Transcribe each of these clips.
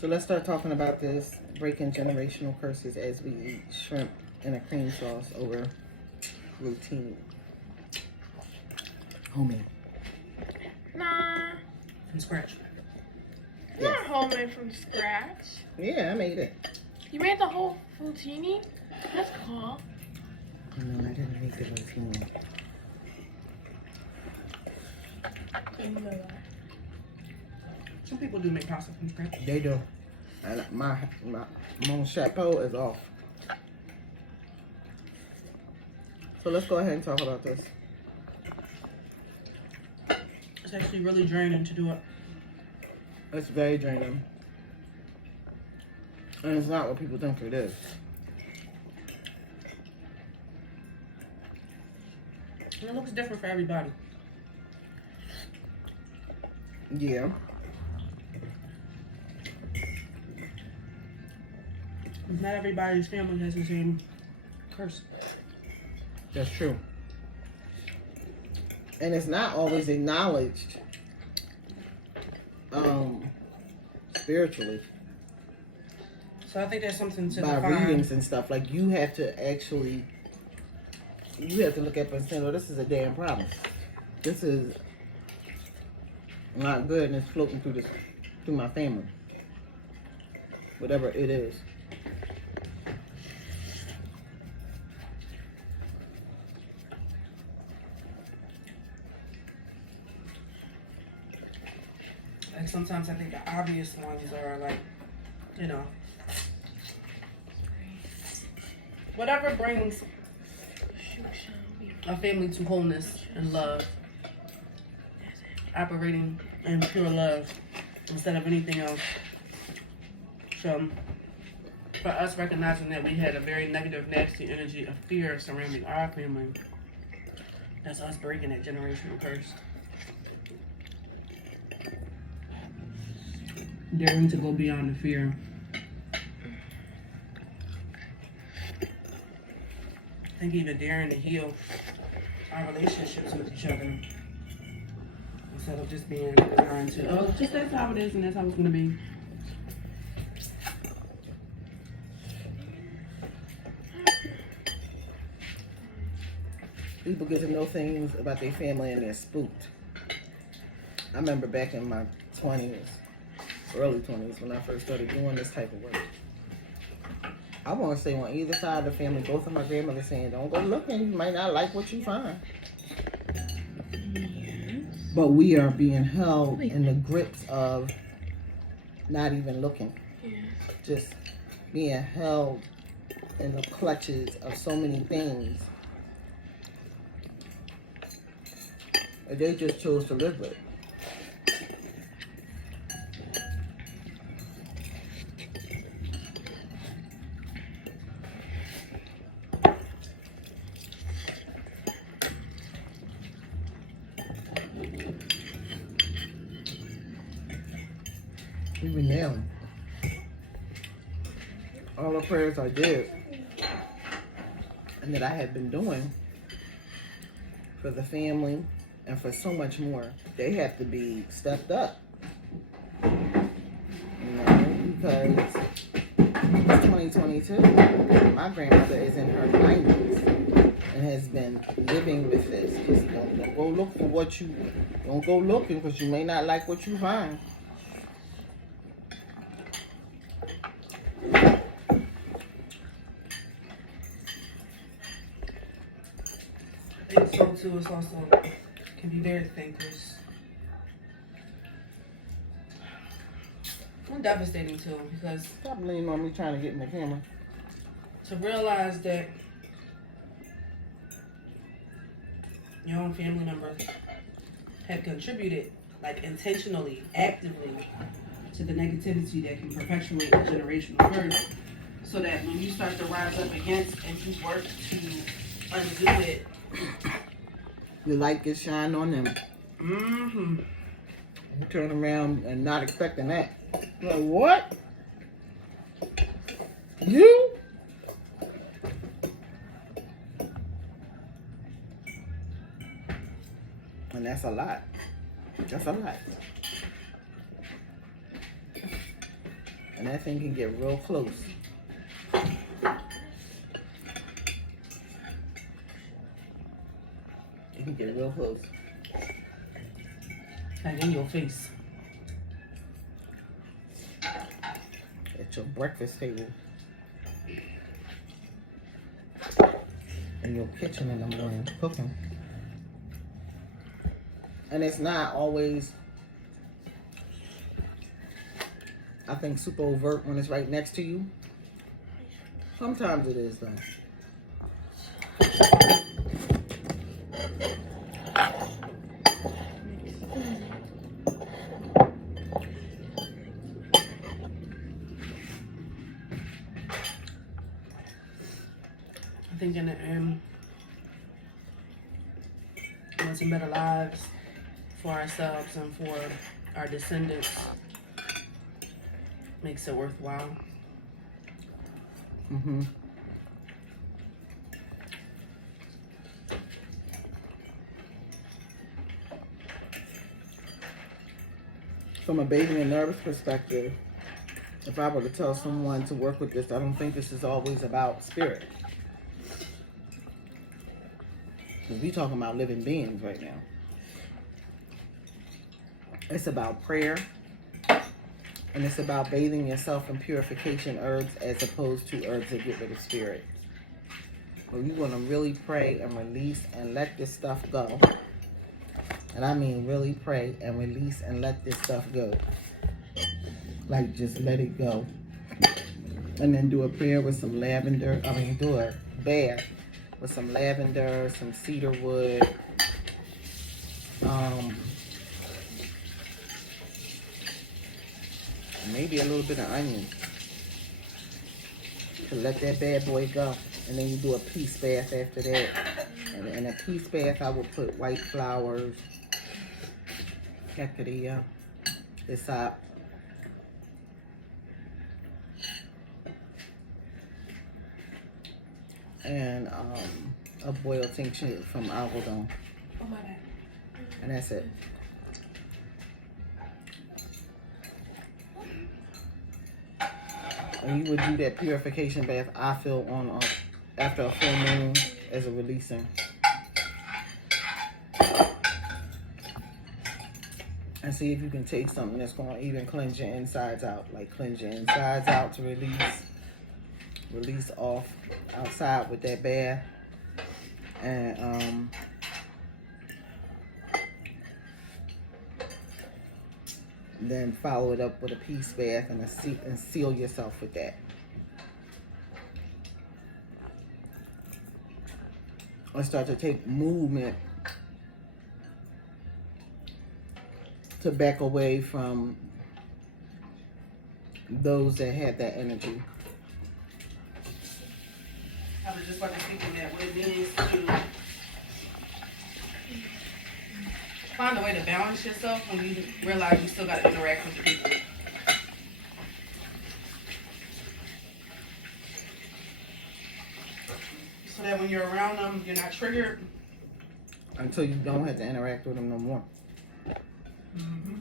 So let's start talking about this breaking generational curses as we eat shrimp in a cream sauce over routine. Homemade. Nah. From scratch. Yes. Not homemade from scratch. Yeah, I made it. You made the whole fettuccine? That's cool. No, I didn't make the routine. Some people do make pasta from scratch. They do. And my mon chapeau is off. So let's go ahead and talk about this. It's actually really draining to do it. It's very draining. And it's not what people think it is. And it looks different for everybody. Yeah. Not everybody's family has the same curse. That's true. And it's not always acknowledged spiritually So I think there's something to by define. readings and stuff. Like you have to look up and say, "Oh, this is a damn problem. This is not good, and it's floating through my family, whatever it is." Like sometimes I think the obvious ones are like, you know, whatever brings a family to wholeness and love, operating in pure love instead of anything else. So for us recognizing that we had a very negative, nasty energy of fear surrounding our family, that's us breaking that generational curse. Daring to go beyond the fear. I think even daring to heal our relationships with each other instead of just being trying to, oh, just that's how it is and that's how it's going to be. People get to know things about their family and they're spooked. I remember back in my 20s, early 20s, when I first started doing this type of work. I want to say on either side of the family, both of my grandmothers saying, don't go looking, you might not like what you find. But we are being held in the grips of not even looking. Just being held in the clutches of so many things that they just chose to live with. Even now, all the prayers I did and that I had been doing for the family and for so much more, they have to be stepped up. You know, because it's 2022. My grandmother is in her 90s and has been living with this. Just don't go look for what you, don't go looking because you may not like what you find. I think so too. It's also can be very thankless. And devastating too, because Stop leaning on me trying to get in the camera. to realize that your own family members have contributed, like intentionally, actively, to the negativity that can perpetuate the generational curse, so that when you start to rise up against and you work to undo it, The light gets shined on them. mm-hmm. You turn around and not expecting that. Like, what? You? And that's a lot. That's a lot. And that thing can get real close. It can get real close. Like in your face. At your breakfast table. In your kitchen in the morning, cooking. And it's not always, I think, super overt when it's right next to you. Sometimes it is, though. I think in the end, wanting better lives for ourselves and for our descendants makes it worthwhile. Mm-hmm. From a baby and nervous perspective, if I were to tell someone to work with this, I don't think this is always about spirit. Because we're talking about living beings right now. It's about prayer. And it's about bathing yourself in purification herbs as opposed to herbs that get rid of spirit. But you want to really pray and release and let this stuff go. And I mean really pray and release and let this stuff go. Like just let it go. And then do a prayer with some lavender. Do a bath with some lavender, some cedar wood. Maybe a little bit of onion to let that bad boy go. And then you do a peace bath after that. And in a peace bath, I will put white flowers, cacarea, hyssop, and a boiled tincture from algodón. Oh my God. And that's it. And you would do that purification bath, I feel, on after a full moon as a releasing. And see if you can take something that's going to even cleanse your insides out. Like cleanse your insides out to release off outside with that bath. And then follow it up with a peace bath and seal yourself with that. Or start to take movement to back away from those that have that energy. I was just about to thinking that what it means to find a way to balance yourself when you realize you still got to interact with people. So that when you're around them, you're not triggered. Until you don't have to interact with them no more. Mm-hmm.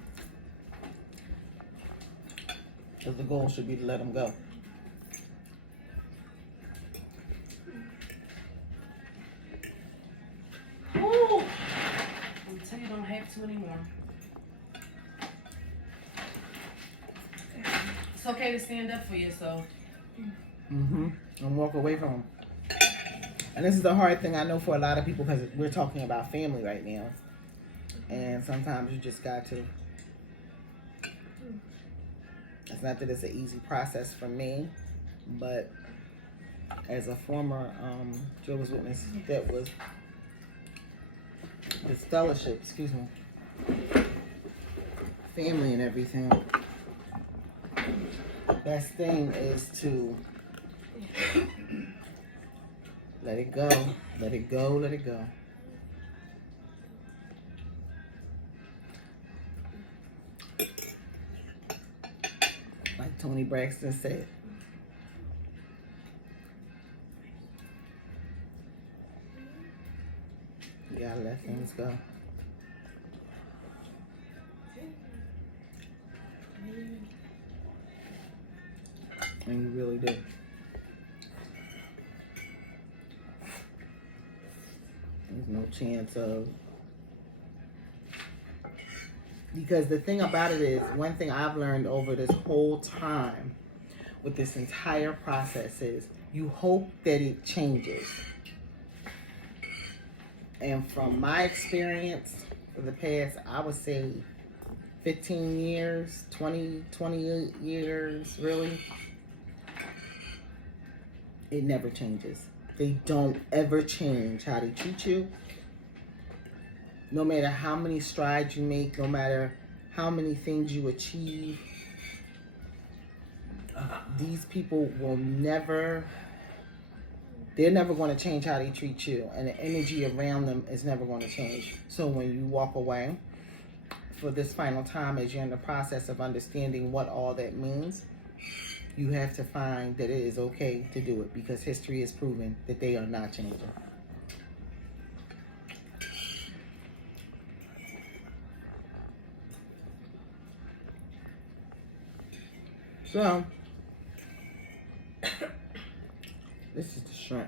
Because the goal should be to let them go. Ooh. Until you don't have to anymore. It's okay to stand up for yourself. Mm-hmm. And walk away from them. And this is the hard thing I know for a lot of people because we're talking about family right now. And sometimes you just got to. It's not that it's an easy process for me, but as a former Jehovah's Witness that was this fellowship, family and everything, best thing is to let it go, let it go, let it go. Like Tony Braxton said. You gotta let things go. And you really do. There's no chance of, because the thing about it is, one thing I've learned over this whole time with this entire process is you hope that it changes. And from my experience for the past, I would say 15 years, 28 years, really, it never changes. They don't ever change how they treat you. No matter how many strides you make, no matter how many things you achieve, these people will never, they're never going to change how they treat you. And the energy around them is never going to change. So when you walk away for this final time, as you're in the process of understanding what all that means, you have to find that it is okay to do it, because history has proven that they are not changing. So, this is the shrimp.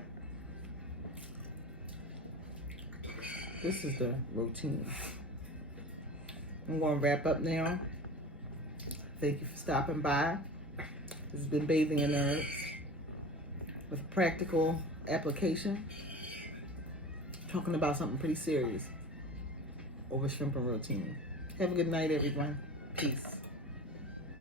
This is the routine. I'm going to wrap up now. Thank you for stopping by. This has been Bathing in Herbs with practical application. Talking about something pretty serious over shrimp and routine. Have a good night, everyone. Peace.